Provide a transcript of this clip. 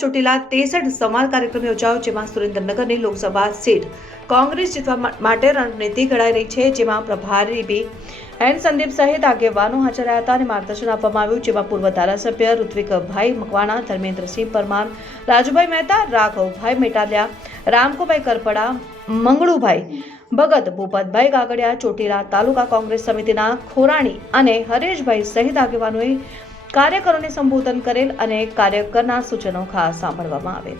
ચોટીલા 63 સમાર કાર્યક્રમ યોજાયો, જેમાં સુરેન્દ્રનગરની લોકસભા સીટ કોંગ્રેસ જીતવા માટે રણનીતિ ઘડાઈ રહી છે, જેમાં પ્રભારી બી એન સંદીપ સહિત આગેવાનો હાજર રહ્યા હતા અને માર્ગદર્શન આપવામાં આવ્યું, જેમાં પૂર્વ ધારાસભ્ય ઋત્વિકભાઈ મકવાણા, ધર્મેન્દ્રસિંહ પરમાર, રાજુભાઈ મહેતા, રાઘવભાઈ મેટાલિયા, રામકુભાઈ કરપડા, મંગળુભાઈ ભગત, ભૂપતભાઈ ગાગડિયા, ચોટીલા તાલુકા કોંગ્રેસ સમિતિના ખોરાણી અને હરેશભાઈ સહિત આગેવાનોએ કાર્યકરોને સંબોધન કરેલ અને કાર્યકરના સૂચનો ખાસ સાંભળવામાં આવેલ।